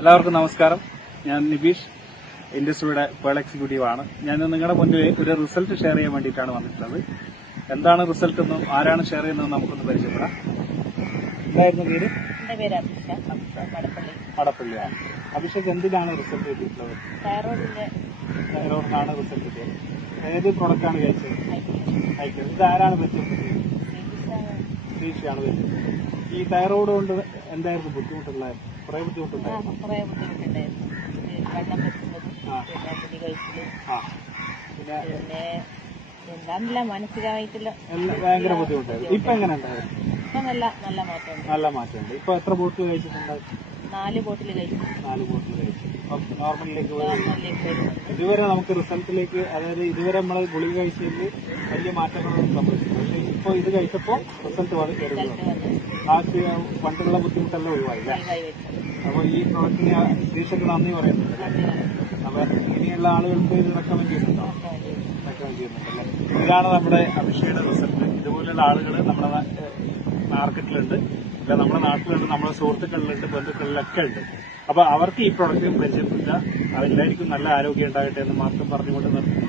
എല്ലാവർക്കും നമസ്കാരം. ഞാൻ നിബീഷ്, ഇൻഡസ്ട്രിയുടെ പേൾ എക്സിക്യൂട്ടീവ് ആണ്. ഞാൻ നിങ്ങളുടെ മുന്നിൽ ഒരു റിസൾട്ട് ഷെയർ ചെയ്യാൻ വേണ്ടിയിട്ടാണ് വന്നിട്ടുള്ളത്. എന്താണ് റിസൾട്ട് എന്നും ആരാണ് ഷെയർ ചെയ്യുന്നതെന്ന് നമുക്കൊന്ന് പരിചയപ്പെടാം. എന്തായിരുന്നു പേര്? എന്റെ പേര് അഭിഷ, മടപ്പള്ളി. മടപ്പള്ളിയാണ്. അഭിഷേക്, എന്തിനാണ് റിസൾട്ട് കിട്ടിയിട്ടുള്ളത്? തൈറോയിഡിനാണ് റിസൾട്ട് കിട്ടിയത്. ഏത് പ്രൊഡക്റ്റാണ് കഴിച്ചത്? കഴിച്ചത്. ഇത് ആരാണ് പറ്റുന്നത്? ശ്രീഷയാണ് പറ്റുന്നത്. ഈ തൈറോയിഡ് കൊണ്ട് എന്തായിരുന്നു ബുദ്ധിമുട്ടുള്ളത്? കുറെ ബുദ്ധിമുട്ടുണ്ടായിരുന്നു. വെള്ളം വെക്കുന്നത്, പിന്നെ കഴിച്ചില്, പിന്നെ എന്താണെന്നില്ല, മാനസികമായിട്ടുള്ള ഭയങ്കര ബുദ്ധിമുട്ടായിരുന്നു. ഇപ്പൊ എങ്ങനെ ഉണ്ടായിരുന്നു? ഇപ്പൊ നല്ല മാറ്റമുണ്ട്. നല്ല മാറ്റമുണ്ട്. ഇപ്പൊ എത്ര ബോട്ടിൽ കഴിച്ചിട്ടുണ്ടാവും? 4 ബോട്ടിൽ കഴിച്ചു. 4 ബോട്ടിൽ കഴിച്ചു. നോർമലിലേക്ക് വരുന്നുണ്ട്. ഇതുവരെ നമുക്ക് റിസൾട്ടിലേക്ക്, അതായത് ഇതുവരെ നമ്മൾ ഗുളിക കഴിച്ചതിൽ വലിയ മാറ്റങ്ങളൊന്നും സംഭവിച്ചില്ല. പക്ഷെ ഇപ്പൊ ഇത് കഴിച്ചപ്പോൾ റിസൾട്ട് ബാക്കി പണ്ടുള്ള ബുദ്ധിമുട്ടെല്ലാം ഒഴിവായില്ല. അപ്പൊ ഈ പ്രൊഡക്റ്റിന് ശ്രീഷക്ക് നന്ദി പറയുന്നുണ്ട്. അപ്പൊ ഇനിയുള്ള ആളുകൾക്ക് ഇത് റെക്കമെൻഡ് ചെയ്യുന്നുണ്ടോ? റെക്കമെൻഡ് ചെയ്യുന്നുണ്ടല്ലേ. ഇതാണ് നമ്മുടെ അഭിഷേകയുടെ റിസൾട്ട്. ഇതുപോലെയുള്ള ആളുകൾ നമ്മുടെ മാർക്കറ്റിലുണ്ട്, അല്ല നമ്മുടെ നാട്ടിലുണ്ട്, നമ്മുടെ സുഹൃത്തുക്കളിലുണ്ട്, ബന്ധുക്കളിലൊക്കെ ഉണ്ട്. അപ്പൊ അവർക്ക് ഈ പ്രൊഡക്റ്റ് പരിചയപ്പെടുത്തുക. അവരെല്ലാവർക്കും നല്ല ആരോഗ്യം ഉണ്ടാകട്ടെ എന്ന് മാത്രം പറഞ്ഞുകൊണ്ട് നിർത്തുന്നു.